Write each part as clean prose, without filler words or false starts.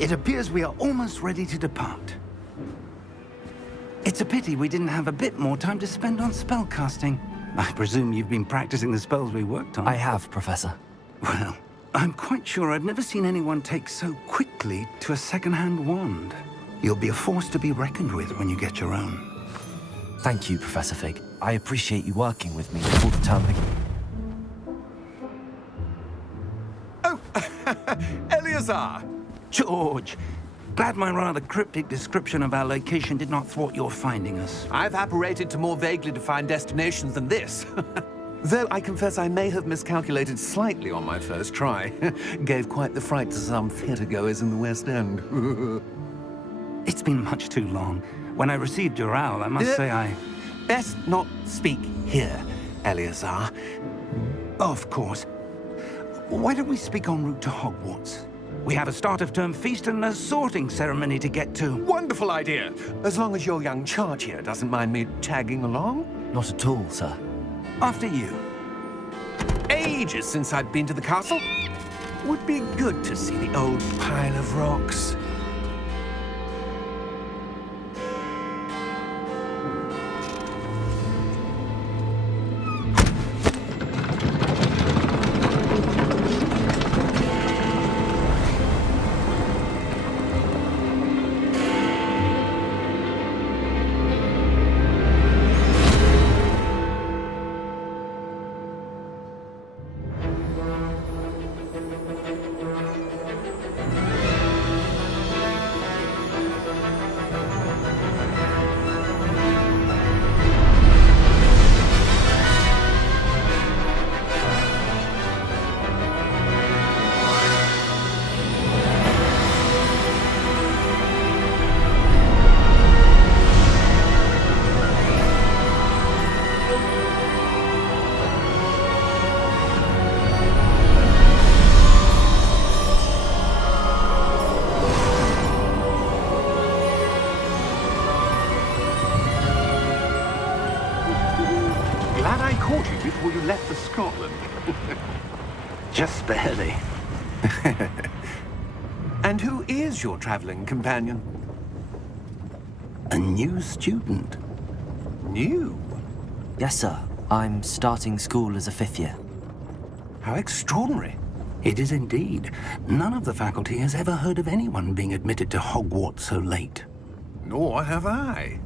It appears we are almost ready to depart. It's a pity we didn't have a bit more time to spend on spellcasting. I presume you've been practicing the spells we worked on. I have, Professor. Well, I'm quite sure I've never seen anyone take so quickly to a second-hand wand. You'll be a force to be reckoned with when you get your own. Thank you, Professor Fig. I appreciate you working with me before the term begins. Oh, Eleazar! George! Glad my rather cryptic description of our location did not thwart your finding us. I've apparated to more vaguely defined destinations than this. Though I confess I may have miscalculated slightly on my first try. Gave quite the fright to some theatre-goers in the West End. It's been much too long. When I received your owl, I must say I... Best not speak here, Eleazar. Of course. Why don't we speak en route to Hogwarts? We have a start-of-term feast and a sorting ceremony to get to. Wonderful idea! As long as your young charge here doesn't mind me tagging along. Not at all, sir. After you. Ages since I'd been to the castle. Would be good to see the old pile of rocks. Glad I caught you before you left for Scotland. Just barely. And who is your traveling companion? A new student. New? Yes, sir. I'm starting school as a 5th year. How extraordinary. It is indeed. None of the faculty has ever heard of anyone being admitted to Hogwarts so late. Nor have I.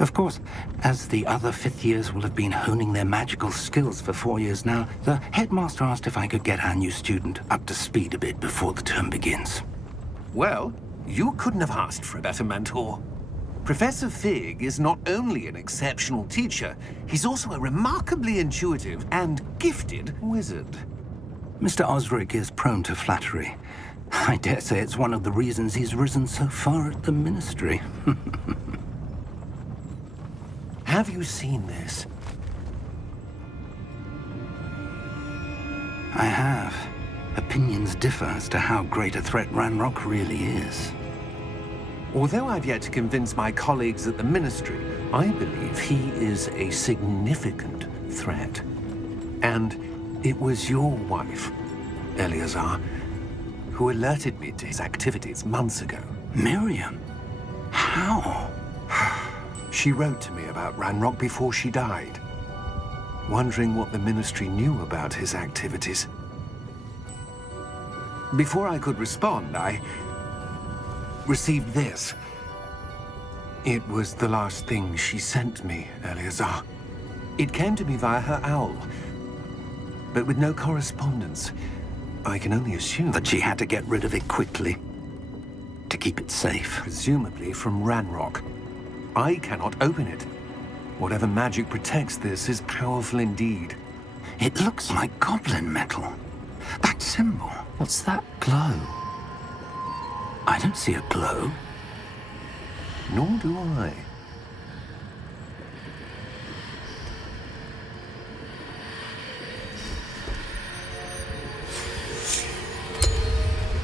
Of course, as the other 5th years will have been honing their magical skills for 4 years now, the headmaster asked if I could get our new student up to speed a bit before the term begins. Well, you couldn't have asked for a better mentor. Professor Fig is not only an exceptional teacher, he's also a remarkably intuitive and gifted wizard. Mr. Osric is prone to flattery. I dare say it's one of the reasons he's risen so far at the ministry. Have you seen this? I have. Opinions differ as to how great a threat Ranrock really is. Although I've yet to convince my colleagues at the Ministry, I believe he is a significant threat. And it was your wife, Eleazar, who alerted me to his activities months ago. Miriam? How? She wrote to me about Ranrock before she died, wondering what the Ministry knew about his activities. Before I could respond, I received this. It was the last thing she sent me, Eleazar. It came to me via her owl, but with no correspondence. I can only assume That she had to get rid of it quickly, to keep it safe. presumably from Ranrock. I cannot open it. Whatever magic protects this is powerful indeed. It looks like goblin metal. That symbol. What's that glow? I don't see a glow. Nor do I.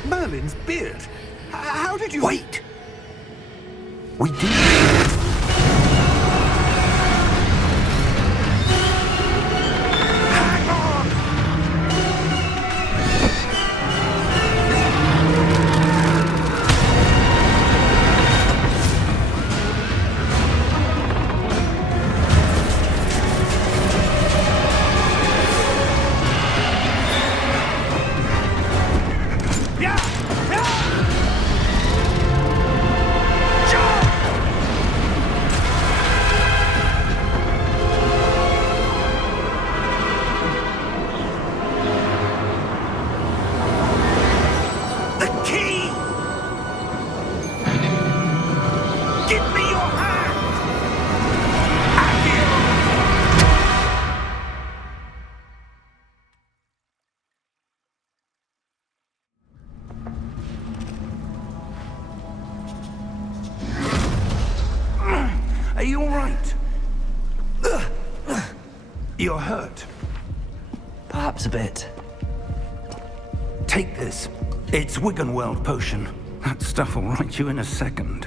Merlin's beard. How did you... Wait! We do. Hang on! You're hurt. Perhaps a bit. Take this. It's Wiggenweld potion. That stuff will right you in a second.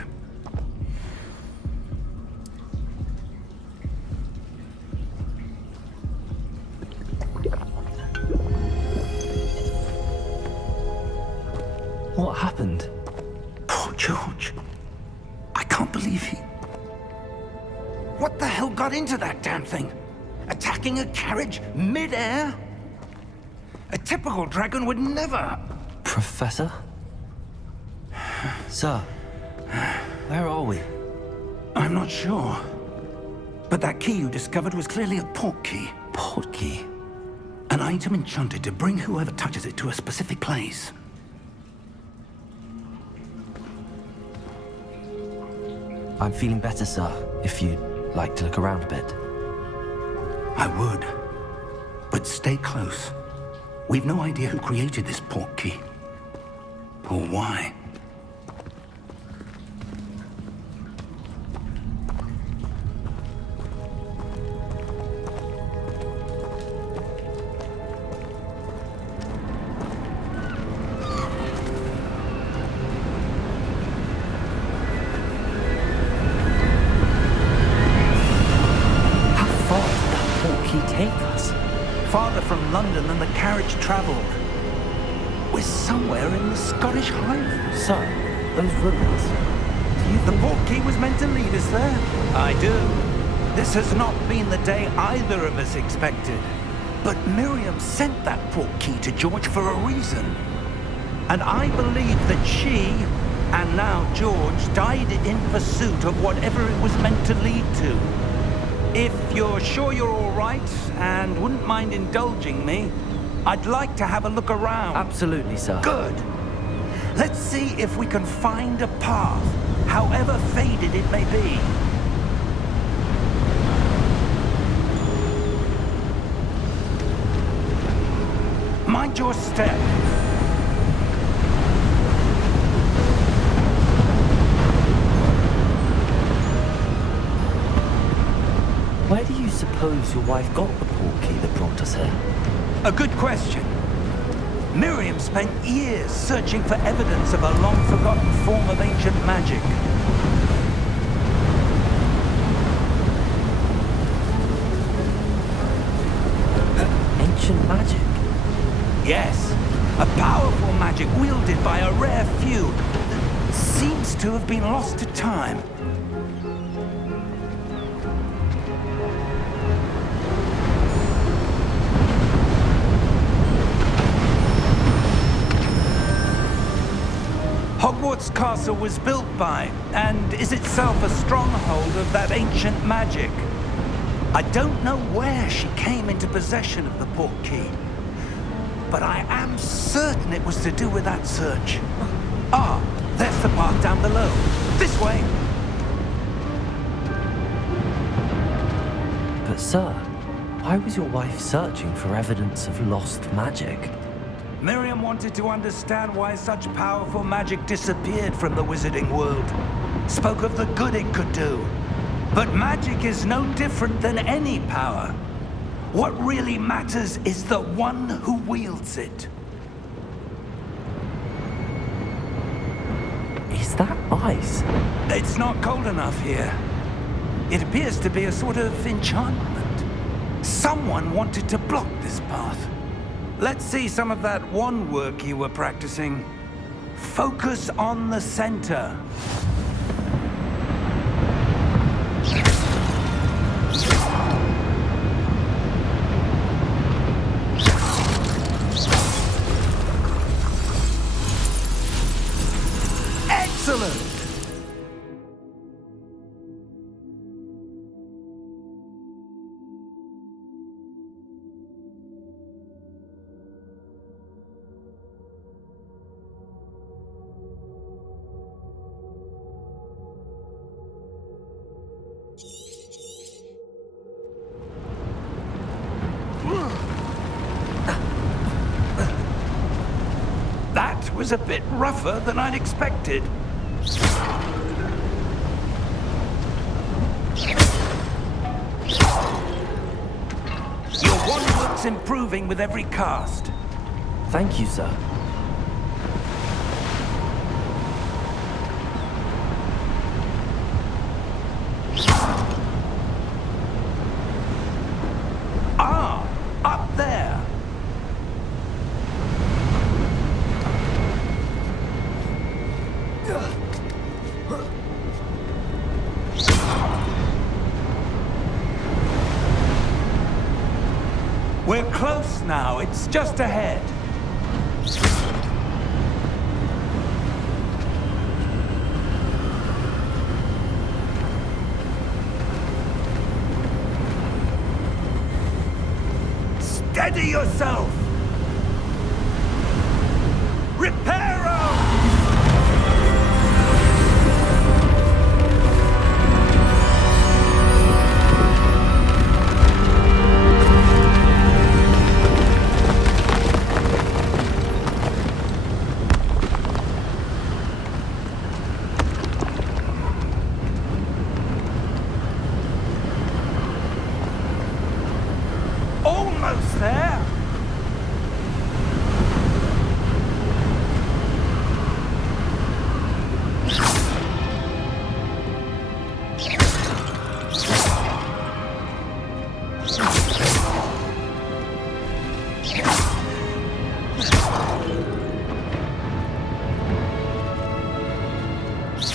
What happened? Poor George. I can't believe he... What the hell got into that damn thing? Attacking a carriage mid-air? A typical dragon would never... Professor? Sir, where are we? I'm not sure. But that key you discovered was clearly a port key. Port key? An item enchanted to bring whoever touches it to a specific place. I'm feeling better, sir, if you'd like to look around a bit. I would. But stay close. We've no idea who created this port key. Or why. Farther from London than the carriage travelled. We're somewhere in the Scottish Highlands. Sir, those ruins. The port key was meant to lead us there? I do. This has not been the day either of us expected. But Miriam sent that port key to George for a reason. And I believe that she, and now George, died in pursuit of whatever it was meant to lead to. If you're sure you're all right, and wouldn't mind indulging me, I'd like to have a look around. Absolutely, sir. Good. Let's see if we can find a path, however faded it may be. Mind your step. Where do you suppose your wife got the port key that brought us here? A good question. Miriam spent years searching for evidence of a long-forgotten form of ancient magic. Ancient magic? Yes, a powerful magic wielded by a rare few that seems to have been lost to time. Hogwarts Castle was built by, and is itself a stronghold of that ancient magic. I don't know where she came into possession of the port key, but I am certain it was to do with that search. Ah, there's the path down below. This way. But sir, why was your wife searching for evidence of lost magic? Miriam wanted to understand why such powerful magic disappeared from the wizarding world. Spoke of the good it could do. But magic is no different than any power. What really matters is the one who wields it. Is that ice? It's not cold enough here. It appears to be a sort of enchantment. Someone wanted to block this path. Let's see some of that wand work you were practicing. Focus on the center. Excellent! That was a bit rougher than I'd expected. keeps improving with every cast. Thank you, sir. Ah, up there. We're close now. It's just ahead. Steady yourself! Reparo! Almost there!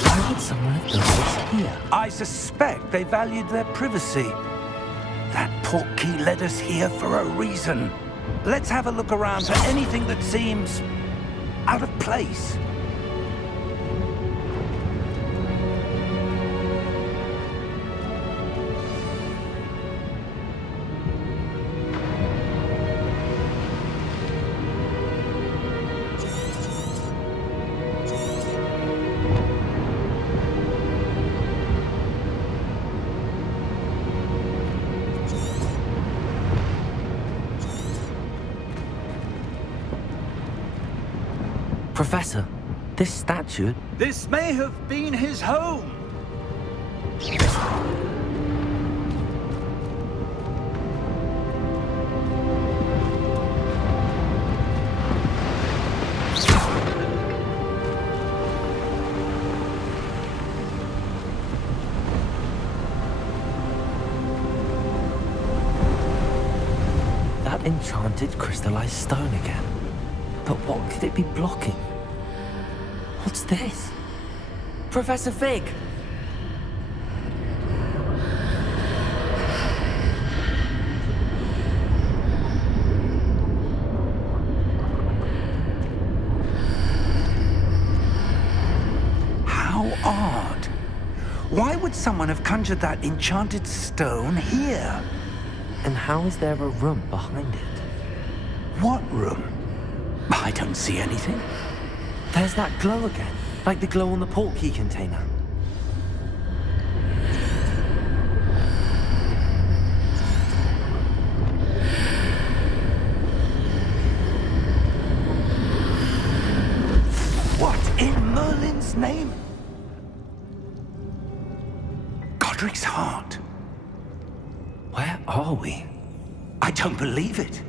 Why would someone have built this here? I suspect they valued their privacy. That portkey led us here for a reason. Let's have a look around for anything that seems out of place. Professor, this statue... This may have been his home. That enchanted crystallized stone again. But what could it be blocking? What's this? Professor Fig! How odd. Why would someone have conjured that enchanted stone here? And how is there a room behind it? What room? I don't see anything. There's that glow again, like the glow on the portkey container. What in Merlin's name? Godric's heart. Where are we? I don't believe it.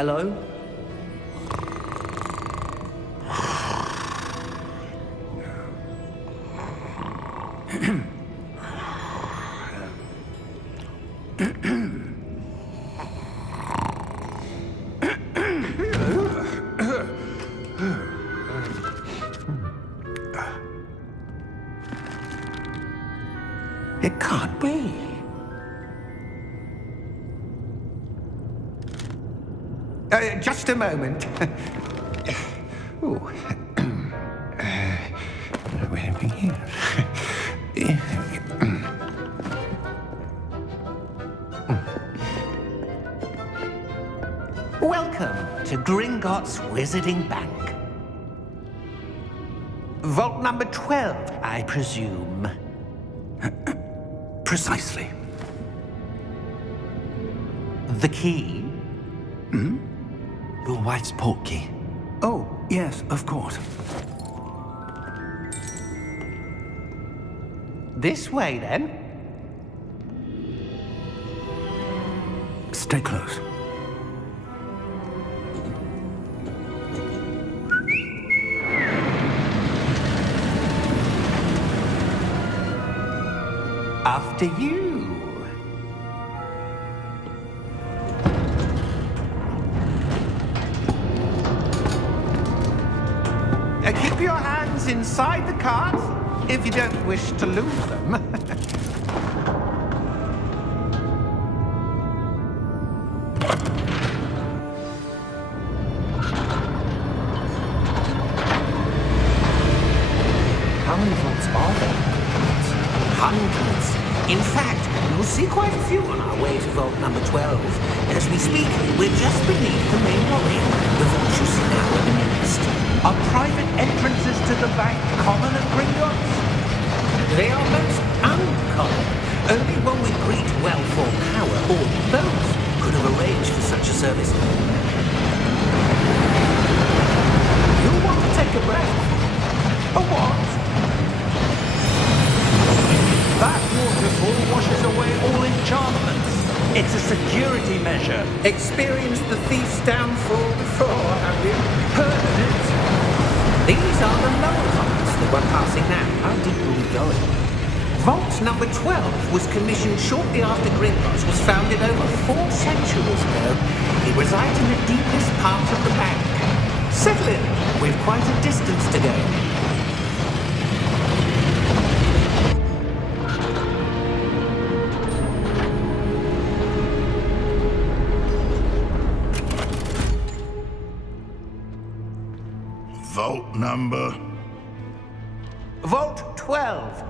Hello? It can't be. Just a moment. Oh. Where are we here? Welcome to Gringotts Wizarding Bank. Vault number 12, I presume. Precisely. The key? Your wife's portkey. Oh, yes, of course. This way, then. Stay close. After you. Keep your hands inside the cart if you don't wish to lose them. How many vaults are there? Hundreds. In fact, you'll see quite a few on our way to vault number 12. As we speak, we're just beneath the main lobby. The vault you see now in the midst. Are private entrances to the bank common at Gringotts? They are most uncommon. Only one with great wealth or power, or both, could have arranged for such a service. You'll want to take a breath. A what? That waterfall washes away all enchantments. It's a security measure. Experienced the thief's downfall before, have you? Heard of it? These are the lower vaults that we're passing now. How deep are we going? Vault number 12 was commissioned shortly after Gringotts was founded over 4 centuries ago. It resides in the deepest part of the bank. Settle in. We've quite a distance to go. Vault number? Vault 12.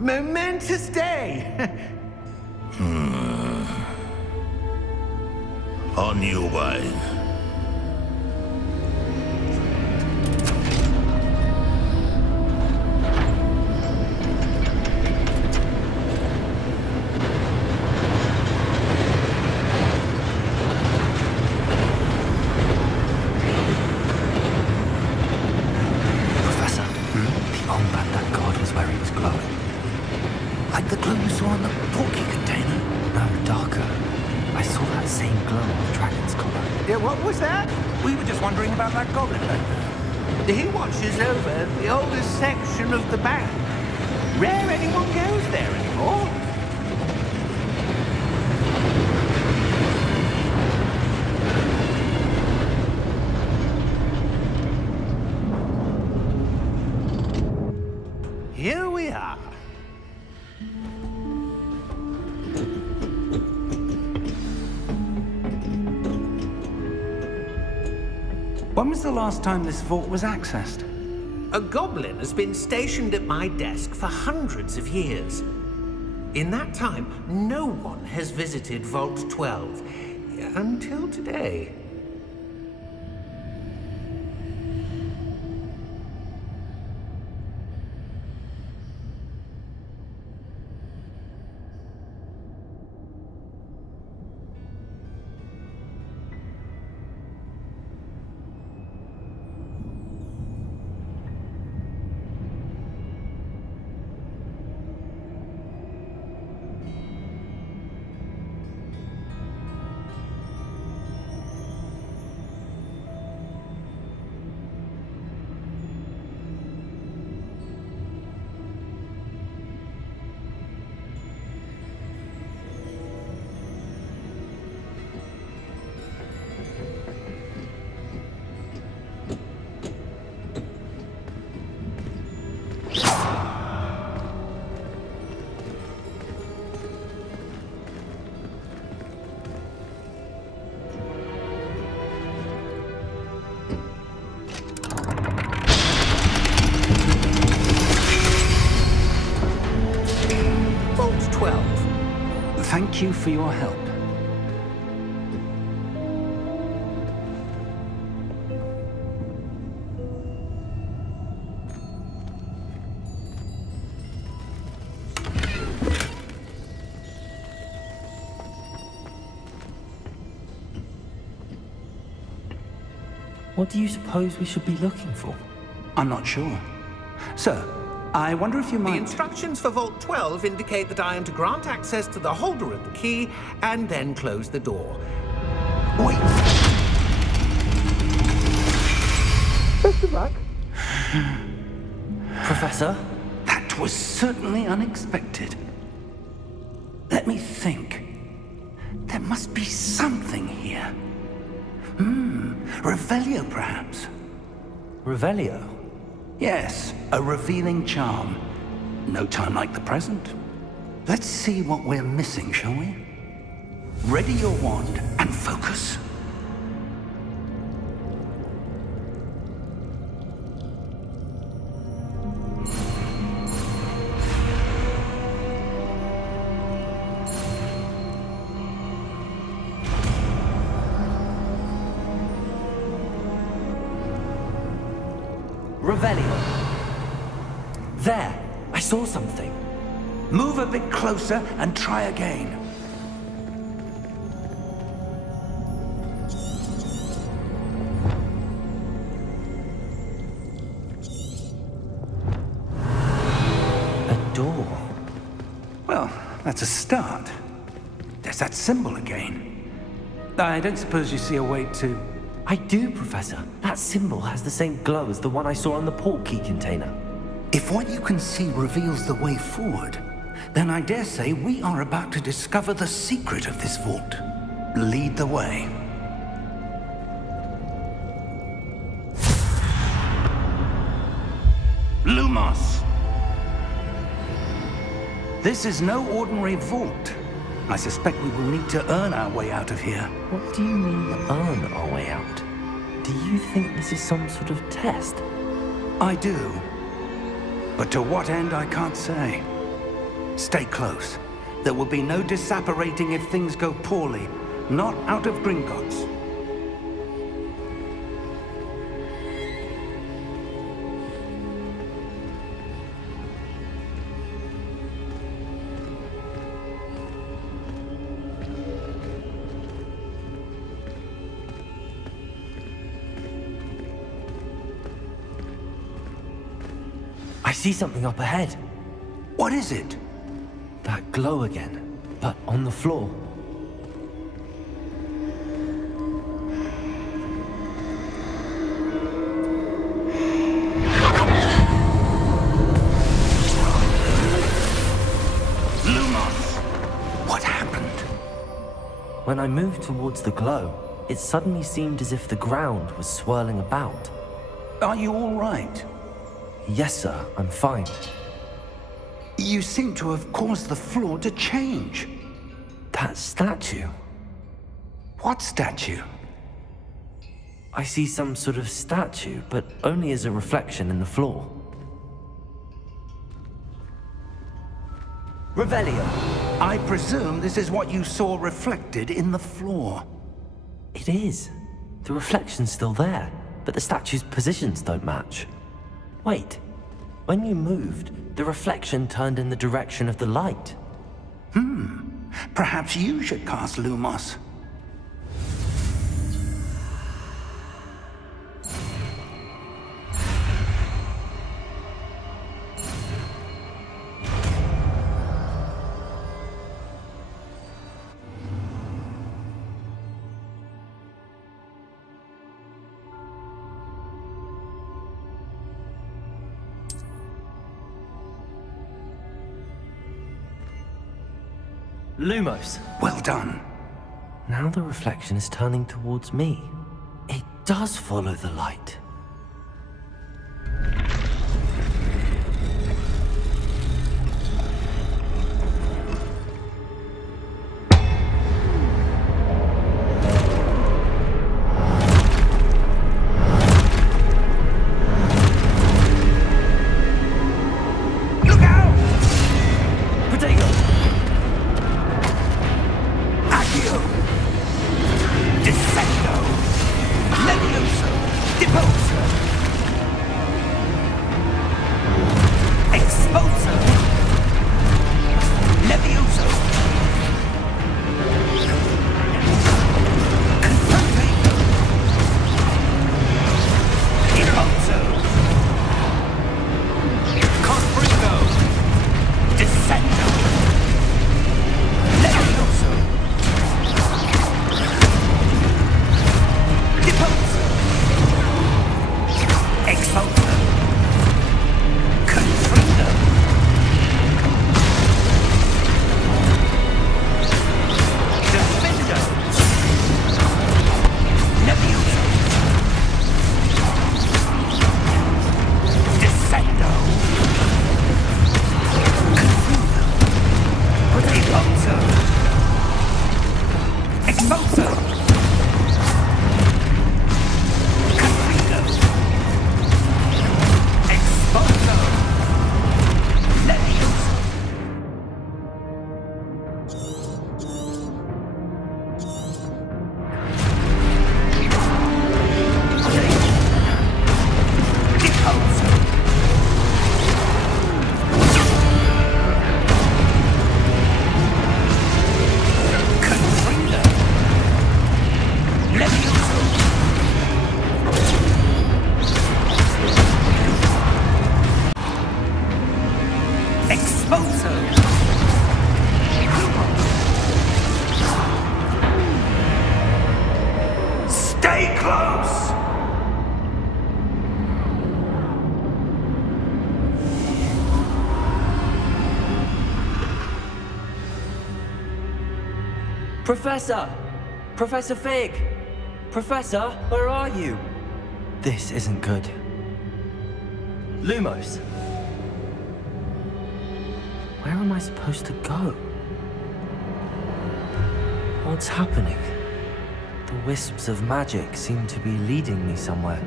Momentous day. On your way. Like the glow you saw on the portkey container? No, darker. I saw that same glow on the dragon's collar. Yeah, what was that? We were just wondering about that goblin back there. He watches over the oldest section of the bank. Rare anyone goes there anymore. Here we are. When was the last time this vault was accessed? A goblin has been stationed at my desk for hundreds of years. In that time, no one has visited Vault 12 until today. Thank you for your help. What do you suppose we should be looking for? I'm not sure. Sir, I wonder if you The might... instructions for Vault 12 indicate that I am to grant access to the holder of the key and then close the door. Wait! Best of luck. Professor? That was certainly unexpected. Let me think. There must be something here. Revelio, perhaps? Revelio? Yes, a revealing charm. No time like the present. Let's see what we're missing, shall we? Ready your wand and focus. Revelio. There! I saw something. Move a bit closer and try again. A door. Well, that's a start. There's that symbol again. I don't suppose you see a way to... I do, Professor. That symbol has the same glow as the one I saw on the port key container. If what you can see reveals the way forward, then I dare say we are about to discover the secret of this vault. Lead the way. Lumos! This is no ordinary vault. I suspect we will need to earn our way out of here. What do you mean, earn our way out? Do you think this is some sort of test? I do. But to what end, I can't say. Stay close. There will be no disapparating if things go poorly. Not out of Gringotts. I see something up ahead. What is it? That glow again, but on the floor. Lumos! What happened? When I moved towards the glow, it suddenly seemed as if the ground was swirling about. Are you all right? Yes, sir, I'm fine. You seem to have caused the floor to change. That statue. What statue? I see some sort of statue, but only as a reflection in the floor. Revelio. I presume this is what you saw reflected in the floor. It is. The reflection's still there, but the statue's positions don't match. Wait. When you moved, the reflection turned in the direction of the light. Perhaps you should cast Lumos. Lumos. Well done. Now the reflection is turning towards me. It does follow the light. Look out! Potato! closer! Stay close! Professor! Professor Fig! Professor, where are you? This isn't good. Lumos! Where am I supposed to go? What's happening? The wisps of magic seem to be leading me somewhere.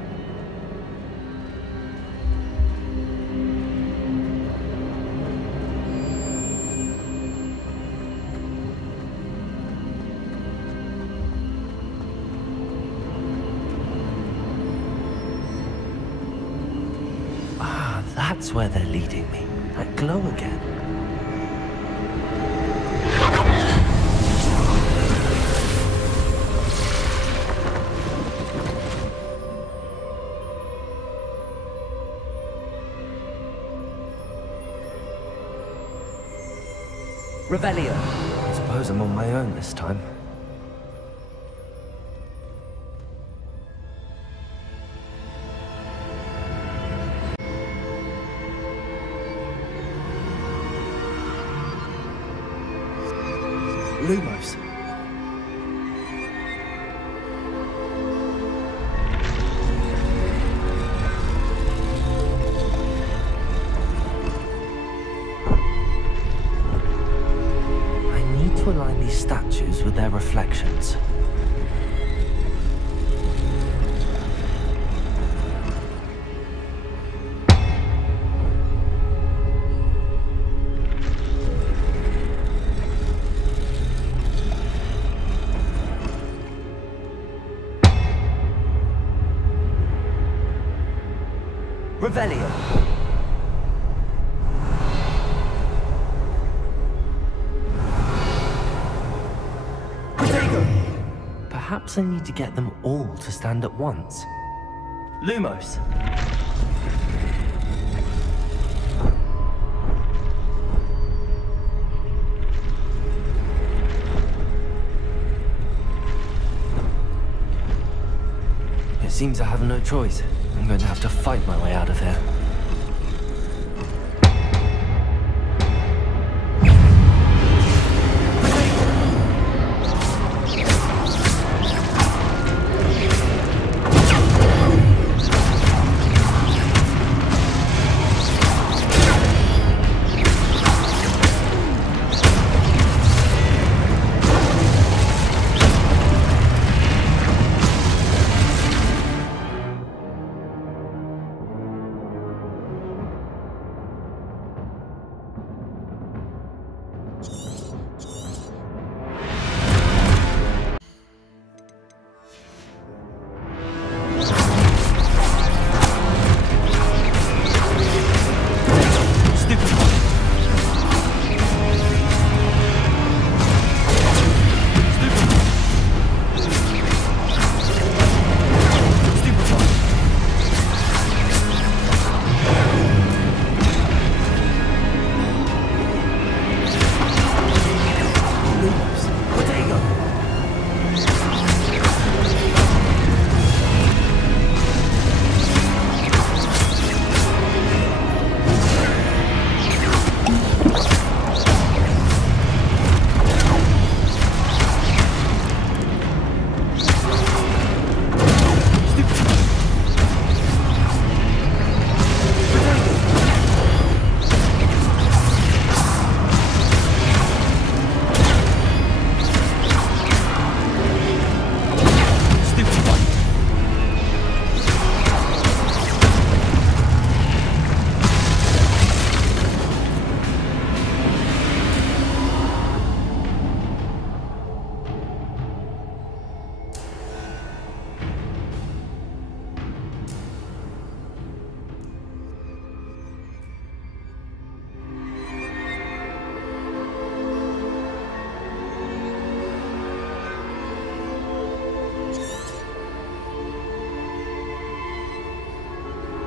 Ah, that's where they're leading me. That glow again. Revelio. I suppose I'm on my own this time. Lumos. Align these statues with their reflections. Revelio. Perhaps I need to get them all to stand at once. Lumos. It seems I have no choice. I'm going to have to fight my way out of here.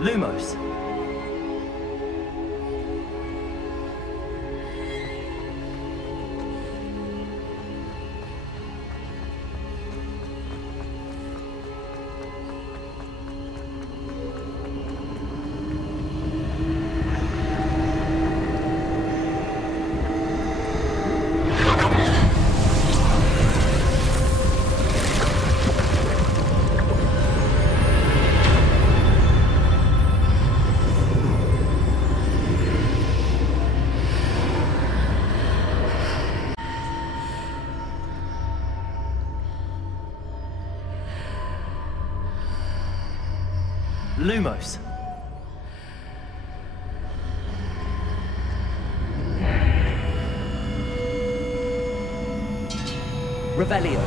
Lumos. Lumos. Revelio.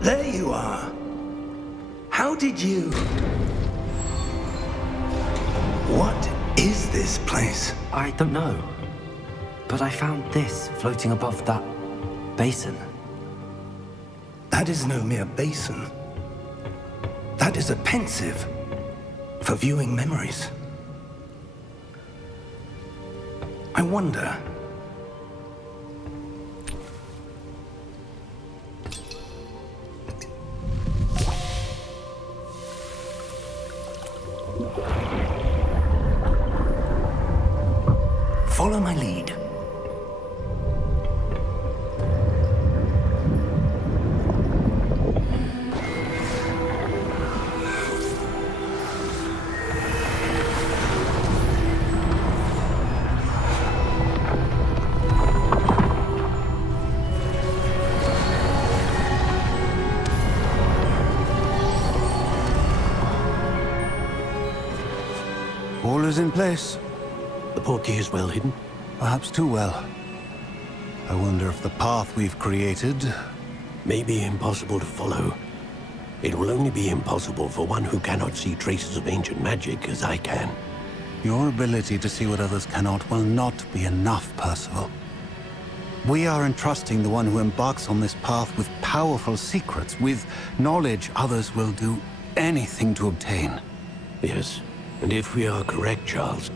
There you are. How did you... What is this place? I don't know. But I found this floating above that basin. That is no mere basin. That is a pensive for viewing memories. I wonder... Follow my lead. All is in place. The portkey is well hidden. Perhaps too well. I wonder if the path we've created... May be impossible to follow. It will only be impossible for one who cannot see traces of ancient magic as I can. Your ability to see what others cannot will not be enough, Percival. We are entrusting the one who embarks on this path with powerful secrets, with knowledge others will do anything to obtain. Yes, and if we are correct, Charles,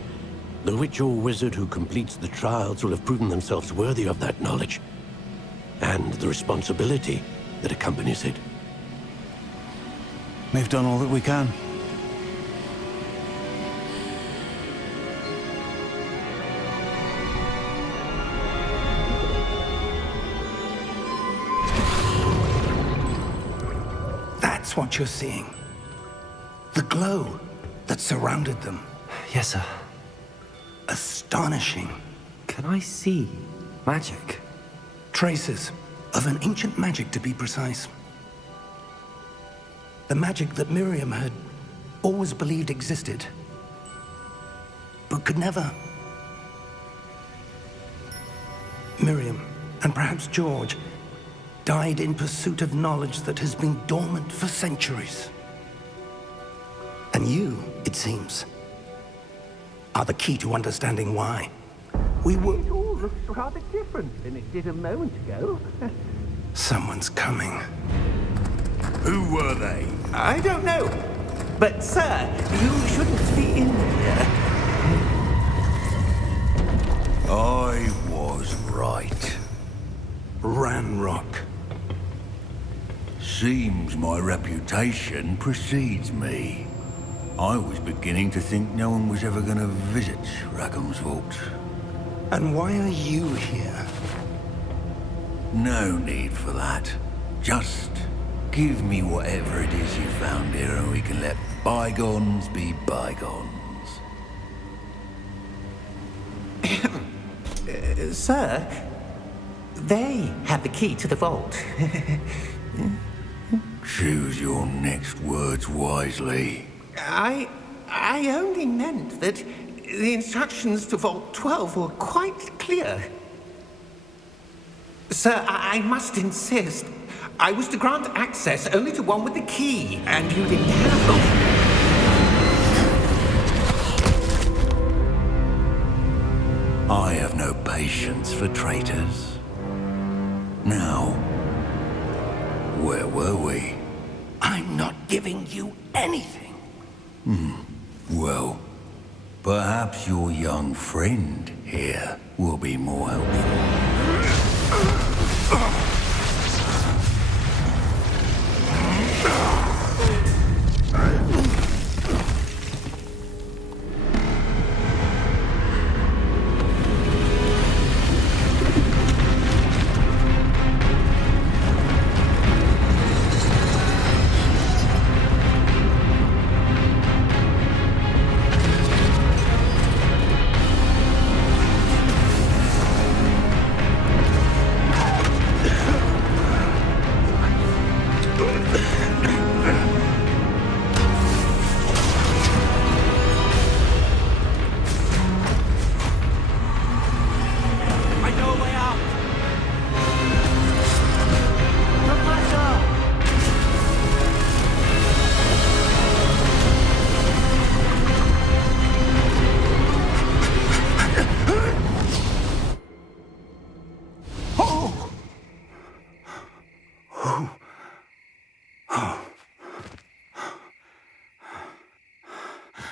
the witch or wizard who completes the trials will have proven themselves worthy of that knowledge, and the responsibility that accompanies it. We've done all that we can. That's what you're seeing. The glow that surrounded them. Yes, sir. Astonishing. Can I see magic? Traces of an ancient magic, to be precise. The magic that Miriam had always believed existed, but could never. Miriam, and perhaps George, died in pursuit of knowledge that has been dormant for centuries. And you, it seems, are the key to understanding why. We were... It all looks rather different than it did a moment ago. Someone's coming. Who were they? I don't know. But, sir, you shouldn't be in here. I was right. Ranrock. Seems my reputation precedes me. I was beginning to think no one was ever going to visit Rackham's vault. And why are you here? No need for that. Just give me whatever it is you found here and we can let bygones be bygones. Sir, they have the key to the vault. Choose your next words wisely. I only meant that the instructions to Vault 12 were quite clear. Sir, I must insist. I was to grant access only to one with the key, and you didn't have them. I have no patience for traitors. Now, where were we? I'm not giving you anything. Well, Perhaps your young friend here will be more helpful.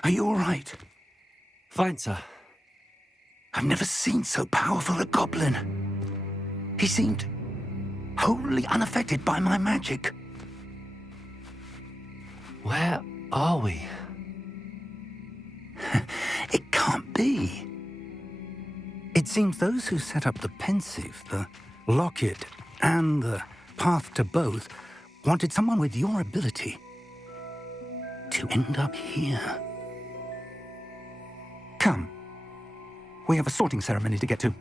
Are you all right? Fine, sir. I've never seen so powerful a goblin. He seemed wholly unaffected by my magic. Where are we? It can't be. It seems those who set up the pensive, the locket, and the path to both wanted someone with your ability to end up here. Come. We have a sorting ceremony to get to.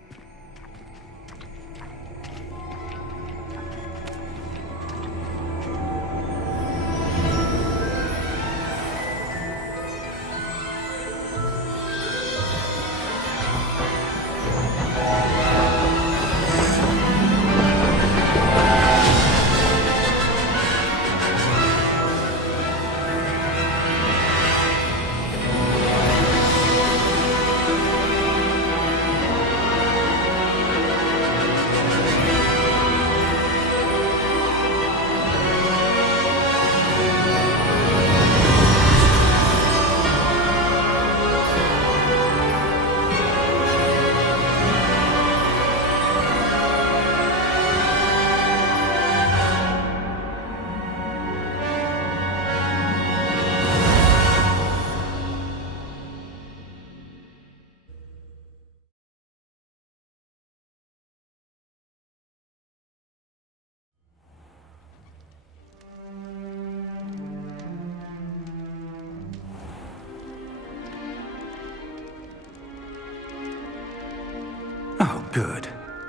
Oh, good.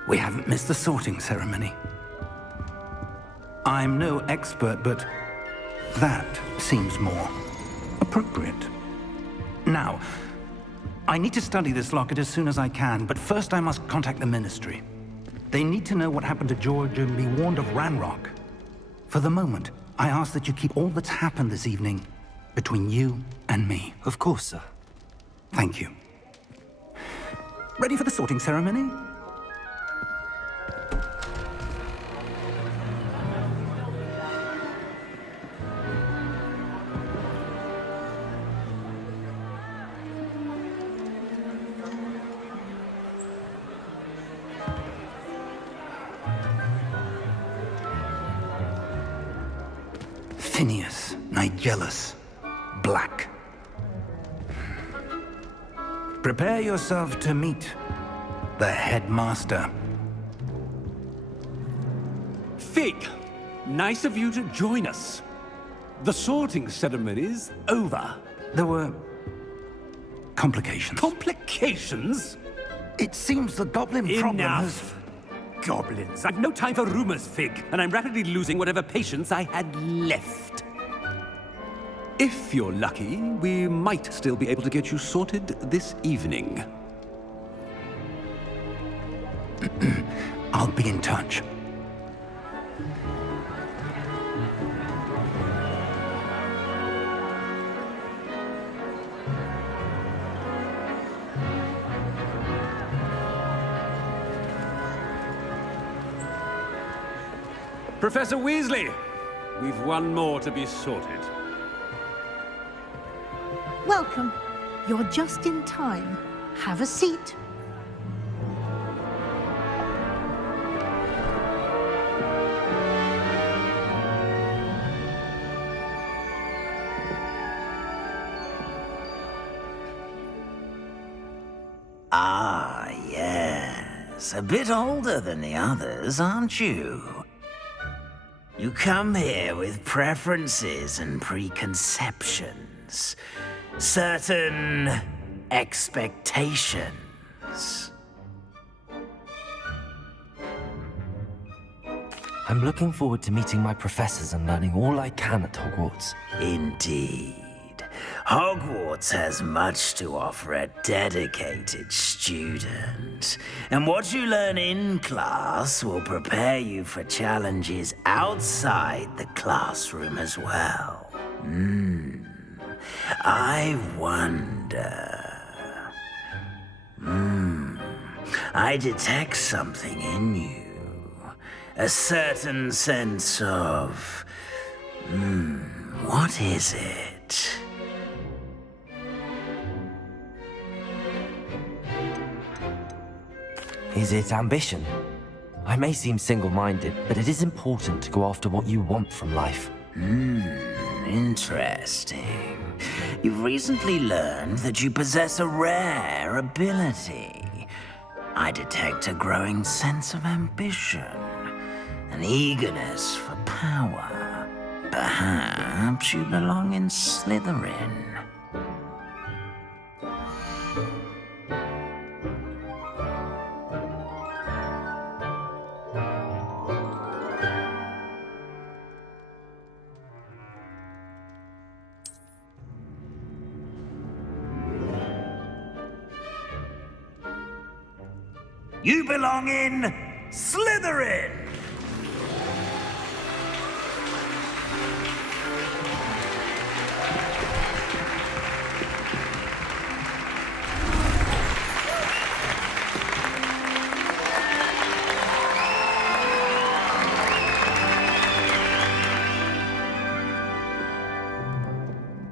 We haven't missed the sorting ceremony. I'm no expert, but that seems more appropriate. Now, I need to study this locket as soon as I can, but first I must contact the Ministry. They need to know what happened to George and be warned of Ranrock. For the moment, I ask that you keep all that's happened this evening between you and me. Of course, sir. Thank you. Ready for the sorting ceremony? Phineas, Nigellus, Black. Prepare yourself to meet the headmaster. Fig, nice of you to join us. The sorting ceremony's over. There were complications. Complications? It seems the goblin problem has... Enough. Goblins. I've no time for rumors, Fig, and I'm rapidly losing whatever patience I had left. If you're lucky, we might still be able to get you sorted this evening. I'll be in touch. Professor Weasley, we've one more to be sorted. Welcome. You're just in time. Have a seat. Ah, yes. A bit older than the others, aren't you? You come here with preferences and preconceptions. Certain expectations. I'm looking forward to meeting my professors and learning all I can at Hogwarts. Indeed. Hogwarts has much to offer a dedicated student. And what you learn in class will prepare you for challenges outside the classroom as well. I wonder... I detect something in you. A certain sense of... what is it? Is it ambition? I may seem single-minded, but it is important to go after what you want from life. Interesting. You've recently learned that you possess a rare ability. I detect a growing sense of ambition, an eagerness for power. Perhaps you belong in Slytherin. You belong in Slytherin!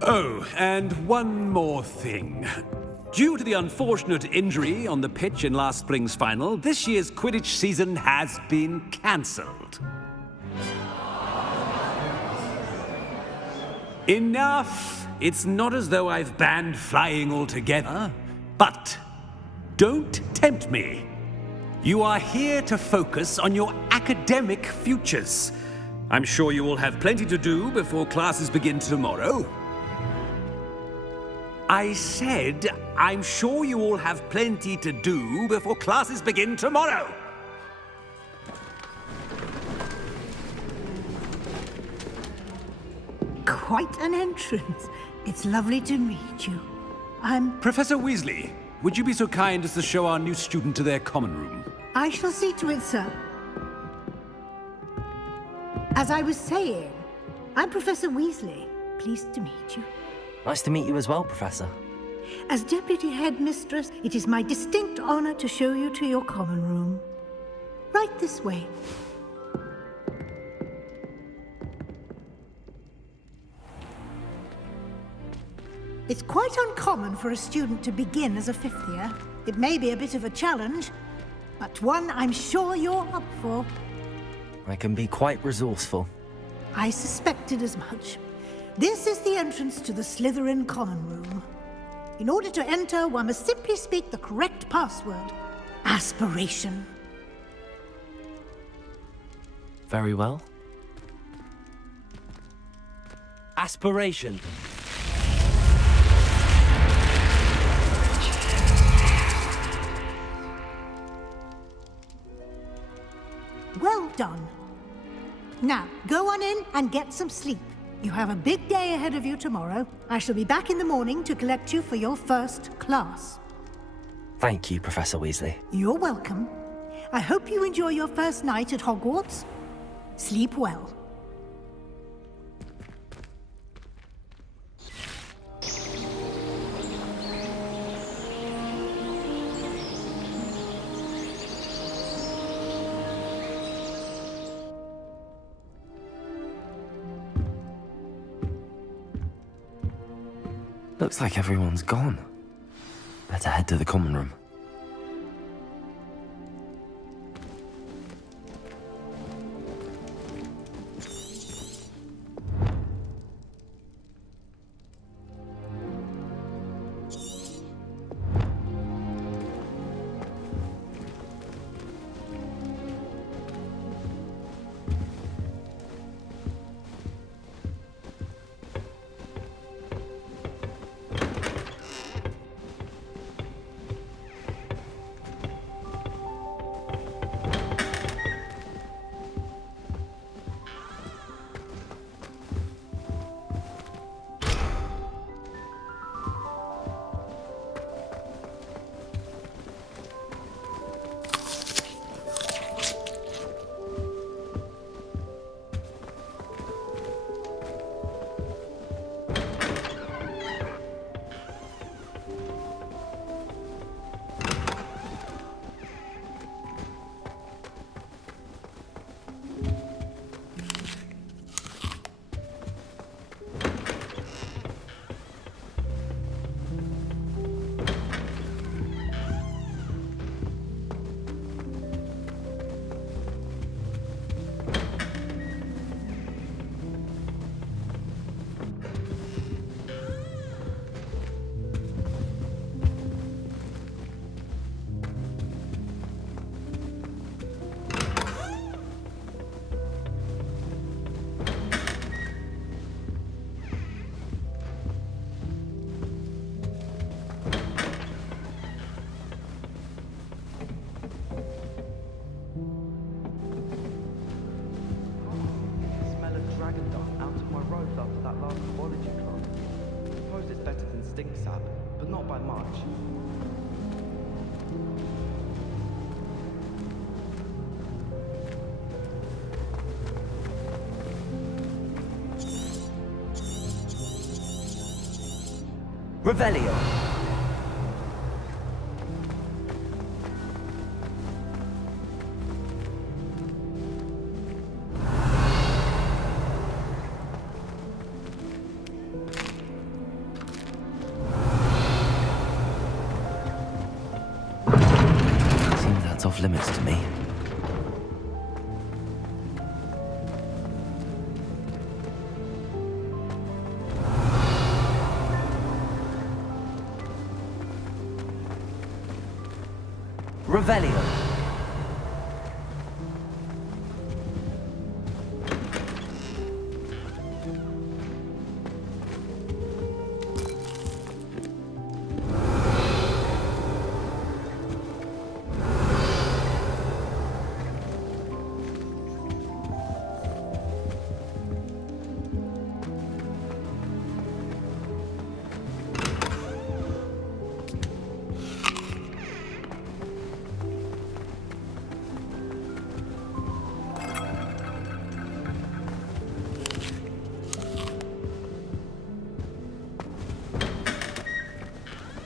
Oh, and one more thing. Due to the unfortunate injury on the pitch in last spring's final, this year's Quidditch season has been cancelled. Enough! It's not as though I've banned flying altogether, but don't tempt me. You are here to focus on your academic futures. I'm sure you will have plenty to do before classes begin tomorrow. I said, I'm sure you all have plenty to do before classes begin tomorrow. Quite an entrance. It's lovely to meet you. I'm... Professor Weasley, would you be so kind as to show our new student to their common room? I shall see to it, sir. As I was saying, I'm Professor Weasley. Pleased to meet you. Nice to meet you as well, Professor. As Deputy Headmistress, it is my distinct honor to show you to your common room. Right this way. It's quite uncommon for a student to begin as a fifth year. It may be a bit of a challenge, but one I'm sure you're up for. I can be quite resourceful. I suspected as much. This is the entrance to the Slytherin common room. In order to enter, one must simply speak the correct password. Aspiration. Very well. Aspiration. Well done. Now, go on in and get some sleep. You have a big day ahead of you tomorrow. I shall be back in the morning to collect you for your first class. Thank you, Professor Weasley. You're welcome. I hope you enjoy your first night at Hogwarts. Sleep well. Looks like everyone's gone. Better head to the common room. Revelio. Seems that's off limits to me. Revelio.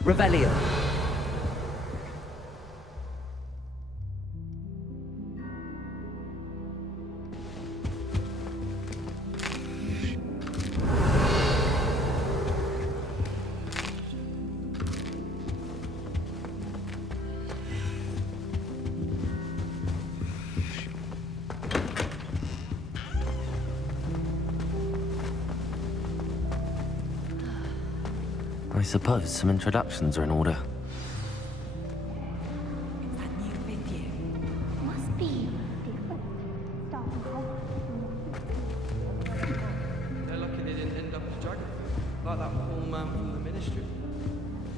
Revelio. I suppose some introductions are in order. It's that new video. Must be different. Starting They're lucky they didn't end up as dragon, like that poor man from the ministry.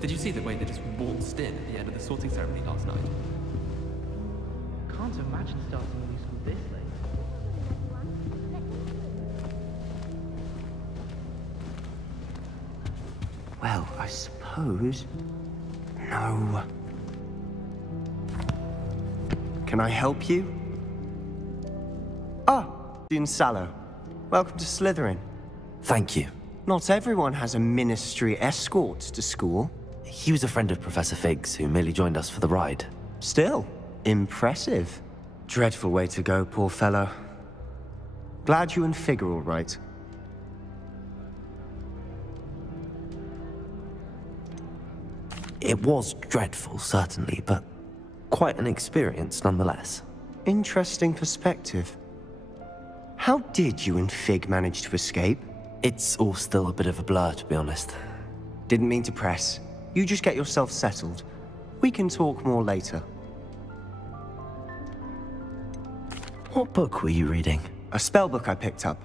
Did you see the way they just waltzed in at the end of the sorting ceremony last night? Can't imagine starting a new school this late. Well, I suppose... No. Can I help you? Ah, Dean Sallow. Welcome to Slytherin. Thank you. Not everyone has a ministry escort to school. He was a friend of Professor Fig's who merely joined us for the ride. Still, impressive. Dreadful way to go, poor fellow. Glad you and Fig are all right. It was dreadful, certainly, but quite an experience nonetheless. Interesting perspective. How did you and Fig manage to escape? It's all still a bit of a blur, to be honest. Didn't mean to press. You just get yourself settled. We can talk more later. What book were you reading? A spell book I picked up.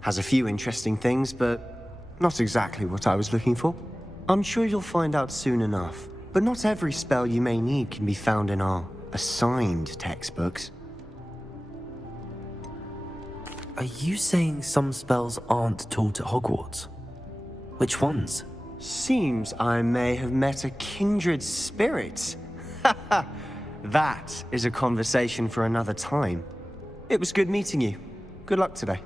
Has a few interesting things, but not exactly what I was looking for. I'm sure you'll find out soon enough. But not every spell you may need can be found in our assigned textbooks. Are you saying some spells aren't taught at Hogwarts? Which ones? Seems I may have met a kindred spirit. That is a conversation for another time. It was good meeting you. Good luck today.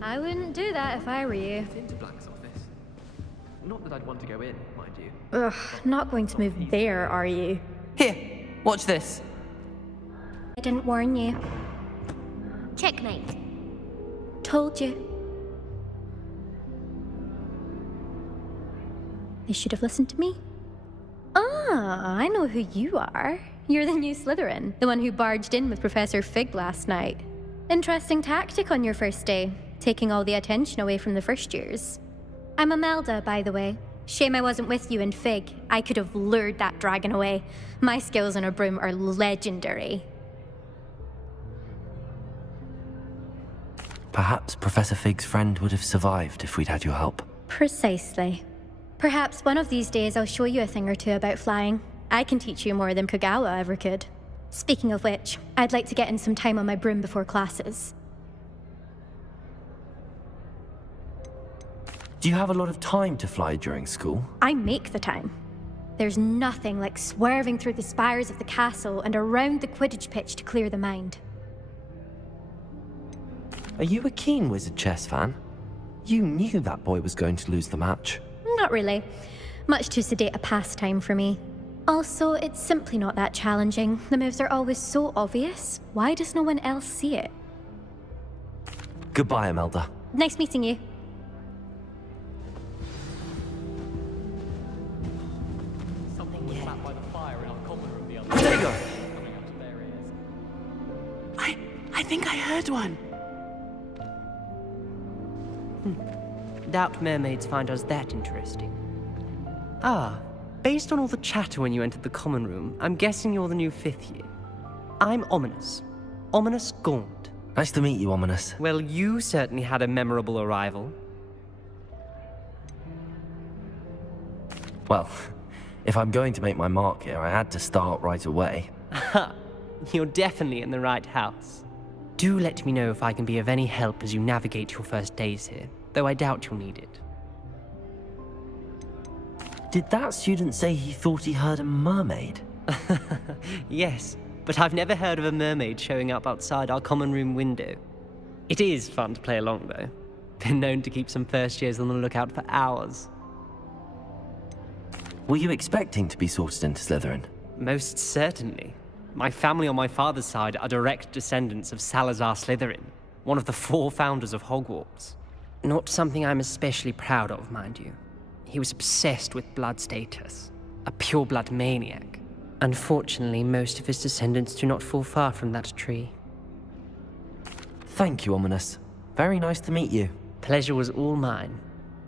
I wouldn't do that if I were you. It's into Black's office. Not that I'd want to go in, mind you. Ugh, not going to move there, are you? Here, watch this. I didn't warn you. Checkmate. Told you. They should have listened to me. Ah, I know who you are. You're the new Slytherin, the one who barged in with Professor Fig last night. Interesting tactic on your first day, taking all the attention away from the first years. I'm Imelda, by the way. Shame I wasn't with you in Fig. I could have lured that dragon away. My skills on a broom are legendary. Perhaps Professor Fig's friend would have survived if we'd had your help. Precisely. Perhaps one of these days I'll show you a thing or two about flying. I can teach you more than Kogawa ever could. Speaking of which, I'd like to get in some time on my broom before classes. Do you have a lot of time to fly during school? I make the time. There's nothing like swerving through the spires of the castle and around the Quidditch pitch to clear the mind. Are you a keen Wizard chess fan? You knew that boy was going to lose the match. Not really. Much too sedate a pastime for me. Also, it's simply not that challenging. The moves are always so obvious. Why does no one else see it? Goodbye, Imelda. Nice meeting you. Someone was sat by the fire in our common room the other There you day. go. Coming up to their ears. I think I heard one. Doubt mermaids find us that interesting. Ah, based on all the chatter when you entered the common room, I'm guessing you're the new 5th year. I'm Ominous. Ominous Gaunt. Nice to meet you, Ominous. Well, you certainly had a memorable arrival. Well, if I'm going to make my mark here, I had to start right away. Ha! You're definitely in the right house. Do let me know if I can be of any help as you navigate your first days here, though I doubt you'll need it. Did that student say he thought he heard a mermaid? Yes, but I've never heard of a mermaid showing up outside our common room window. It is fun to play along, though. Been known to keep some first years on the lookout for hours. Were you expecting to be sorted into Slytherin? Most certainly. My family on my father's side are direct descendants of Salazar Slytherin, one of the 4 founders of Hogwarts. Not something I'm especially proud of, mind you. He was obsessed with blood status, a pure-blood maniac. Unfortunately, most of his descendants do not fall far from that tree. Thank you, Ominous. Very nice to meet you. Pleasure was all mine.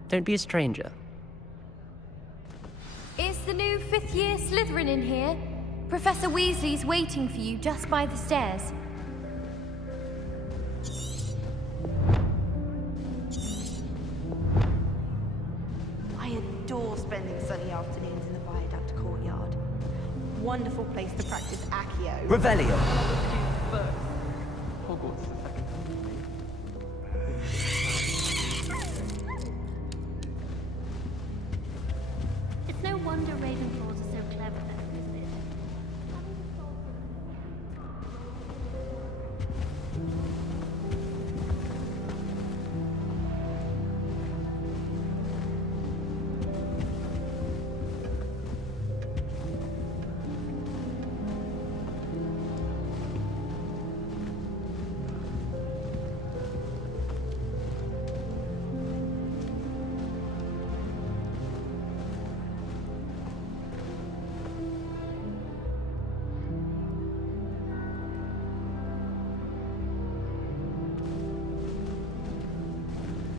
Don't be a stranger. Is the new 5th year Slytherin in here? Professor Weasley's waiting for you just by the stairs. I adore spending sunny afternoons in the Viaduct courtyard. Wonderful place to practice Accio. Revelio. First, Hogwarts